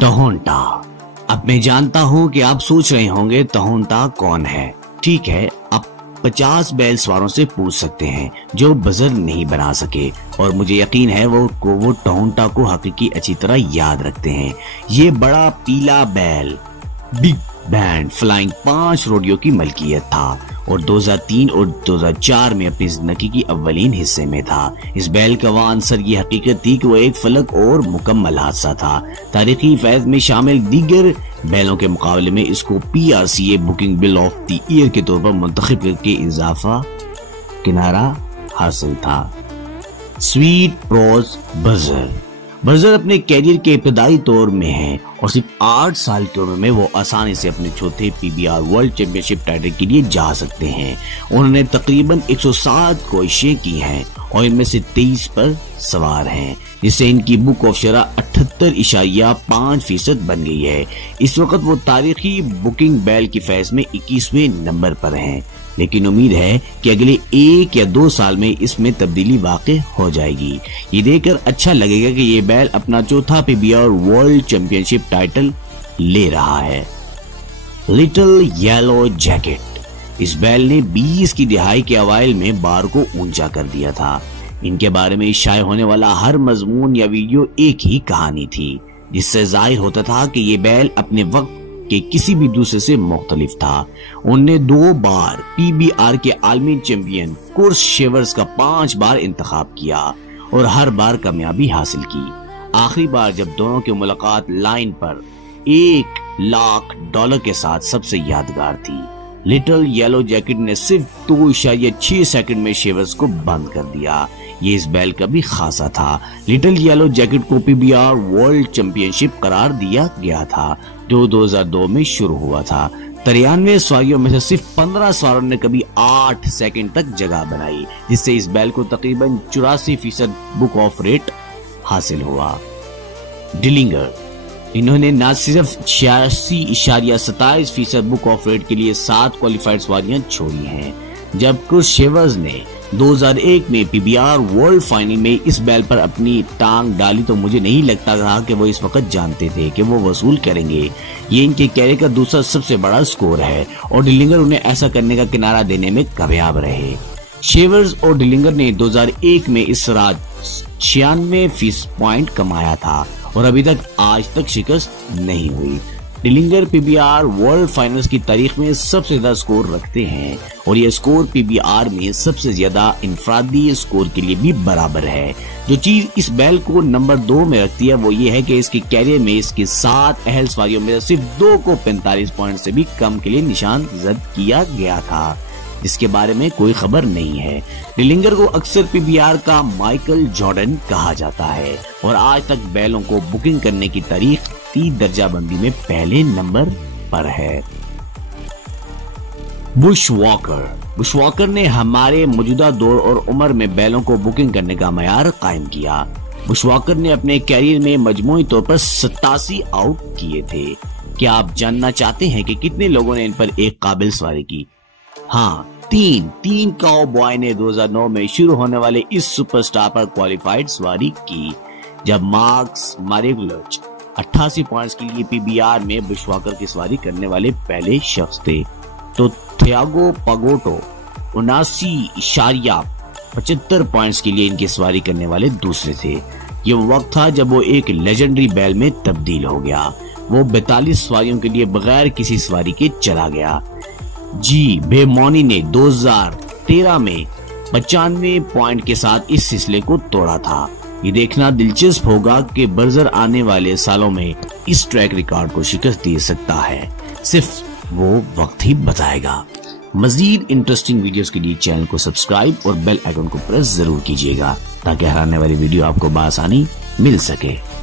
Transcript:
टहोंटा। अब मैं जानता हूँ कि आप सोच रहे होंगे टहोंटा कौन है। ठीक है, आप 50 बैल सवारों से पूछ सकते हैं जो बजर नहीं बना सके, और मुझे यकीन है वो टहोंटा को हकीकी अच्छी तरह याद रखते हैं। ये बड़ा पीला बैल बिग बैंड फ्लाइंग 5 रोडियो की मलकियत था और 2003 और 2004 में अपनी जिंदगी की अव्वलीन हिस्से में था। इस बैल का वहाँ आंसर ये हकीकत थी कि वो एक फलक और मुकम्मल हादसा था। तारीखी फैज में शामिल दीगर बैलों के मुकाबले में इसको PRCA booking bill of the year के तौर पर मुंतखब करके इजाफा किनारा हासिल था। स्वीट प्रोज बजर अपने कैरियर के इब्तदाई दौर में है और सिर्फ 8 साल की उम्र में वो आसानी से अपने चौथे PBR वर्ल्ड चैंपियनशिप टाइटल के लिए जा सकते हैं। उन्होंने तकरीबन 107 कोशिशें की हैं और इनमें से 23 पर सवार हैं, जिससे इनकी बुक ऑफ शरह 78.5% बन गई है। इस वक्त वो तारीखी बुकिंग बैल की फैज में 21वें नंबर पर हैं, लेकिन उम्मीद है कि अगले 1 या 2 साल में इसमें तब्दीली वाक़ई हो जाएगी। ये देखकर अच्छा लगेगा कि ये बैल अपना चौथा PBR वर्ल्ड चैंपियनशिप टाइटल ले रहा है। Little yellow jacket. इस बैल ने 20 की दिहाई के अवाइल में बार को ऊंचा कर दिया था। इनके बारे में शाये होने वाला हर मजमून या वीडियो एक ही कहानी थी, जिससे जाहिर होता था कि ये बैल अपने वक्त के किसी भी दूसरे से मुख्तलिफ था। उनने 2 बार PBR के आलमी चैंपियन कुर्स शेवर्स का 5 बार इंतखाब किया और हर बार कामयाबी हासिल की। आखिरी बार जब दोनों की मुलाकात लाइन पर $1,00,000 के साथ सबसे यादगार थी। लिटिल येलो जैकेट ने सिर्फ 2.6 सेकंड में शेवर्स को बंद कर दिया। ये इस बैल का भी खासा था। लिटिल येलो जैकेट को PBR वर्ल्ड चैंपियनशिप करार दिया गया था जो 2002 में शुरू हुआ था। 93 सवारियों में से सिर्फ 15 सवारों ने कभी 8 सेकंड तक जगह बनाई, जिससे इस बैल को तकरीबन 84% बुक ऑफ रेट हासिल हुआ। डिलिंगर। इन्होंने न सिर्फ 86.27% बुक ऑफ रेट के लिए 7 क्वालिफाइड सवारियां छोड़ी हैं। जब क्रुस शेवर्स ने 2001 में PBR वर्ल्ड फाइनल में इस बैल पर अपनी टांग डाली तो मुझे नहीं लगता था कि वो इस वक्त जानते थे कि वो वसूल करेंगे। ये इनके कैरियर का दूसरा सबसे बड़ा स्कोर है और डिलिंगर उन्हें ऐसा करने का किनारा देने में कामयाब रहे। शेवर्स और डिलिंगर ने 2001 में इस रात 96 पॉइंट कमाया था और अभी तक आज तक शिकस्त नहीं हुई। डिलिंगर PBR वर्ल्ड फाइनल्स की तारीख में सबसे ज्यादा स्कोर रखते हैं और यह स्कोर PBR में सबसे ज्यादा इंफरादी स्कोर के लिए भी बराबर है। जो चीज इस बैल को नंबर 2 में रखती है वो ये है कि इसके कैरियर में इसके 7 अहल सवारियों में सिर्फ 2 को 45 पॉइंट से भी कम के लिए निशान जब्त किया गया था, जिसके बारे में कोई खबर नहीं है। डिलिंगर को अक्सर PBR का माइकल जॉर्डन कहा जाता है और आज तक बैलों को बुकिंग करने की तारीख 30 दर्जा बंदी में पहले नंबर पर है। बुशवॉकर ने हमारे मौजूदा दौर और उम्र में बैलों को बुकिंग करने का मयार कायम किया। बुशवॉकर ने अपने कैरियर में मजमूई तौर पर 87 आउट किए थे। क्या आप जानना चाहते हैं कि कितने लोगों ने इन पर एक काबिल सवारी की? हाँ, 3 काउबॉय ने 2009 में शुरू होने वाले इस सुपरस्टार पर क्वालिफाइड सवारी की, जब मार्क्स मारेगुलच 88 पॉइंट्स के लिए PBR में बुशवॉकर की सवारी करने वाले पहले शख्स थे, तो थियागो पगोटो 79.75 पॉइंट्स के लिए इनकी सवारी करने वाले दूसरे थे। ये वक्त था जब वो एक लेजेंडरी बैल में तब्दील हो गया। वो 42 सवारियों के लिए बगैर किसी सवारी के चला गया। जी बेमोनी ने 2013 में 95 पॉइंट के साथ इस सिलसिले को तोड़ा था। ये देखना दिलचस्प होगा कि बर्जर आने वाले सालों में इस ट्रैक रिकॉर्ड को शिकस्त दे सकता है, सिर्फ वो वक्त ही बताएगा। मजीद इंटरेस्टिंग वीडियोस के लिए चैनल को सब्सक्राइब और बेल आइकन को प्रेस जरूर कीजिएगा ताकि हर आने वाली वीडियो आपको बआसानी मिल सके।